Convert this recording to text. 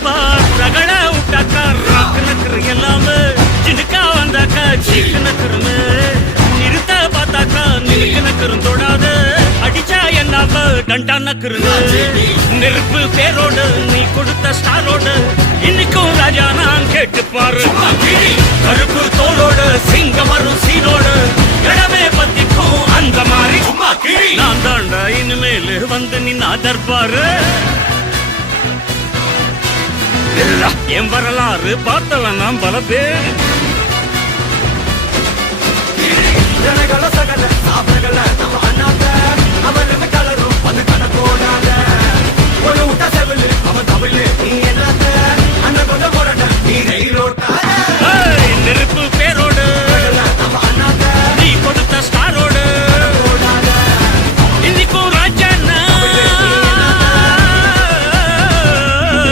ரகட விட்டாக்கா ராக்கு நக்கரு எல்லாமே சினுக்கா வந்தாக்கா சீக்கு நக்கருமே நிறுத்த பார்த்தாக்கா நிறுக்கு நக்கரும் தொடாது அடிச்சா என்னாம டண்டா நக்கருங்க நெருப்பு பேரோடு நீ கொடுத்த ஸ்டாரோடு இன்னைக்கும் ராஜா நான் கேட்டு பாரு கருப்பு தோளோடு சிங்கம் வரும் சீனோடு இடமே பத்திக்கும் அந்த மாதிரி நான் தாண்டா இனிமேல் வந்து நின்னா தர்பாரு என் வரலாறு பார்த்தவன் நாம் பல பேர் அவன் கலரும் அது கணக்கோடாத ஒரு விட்ட செவிலு அவன் தமிழ் நீ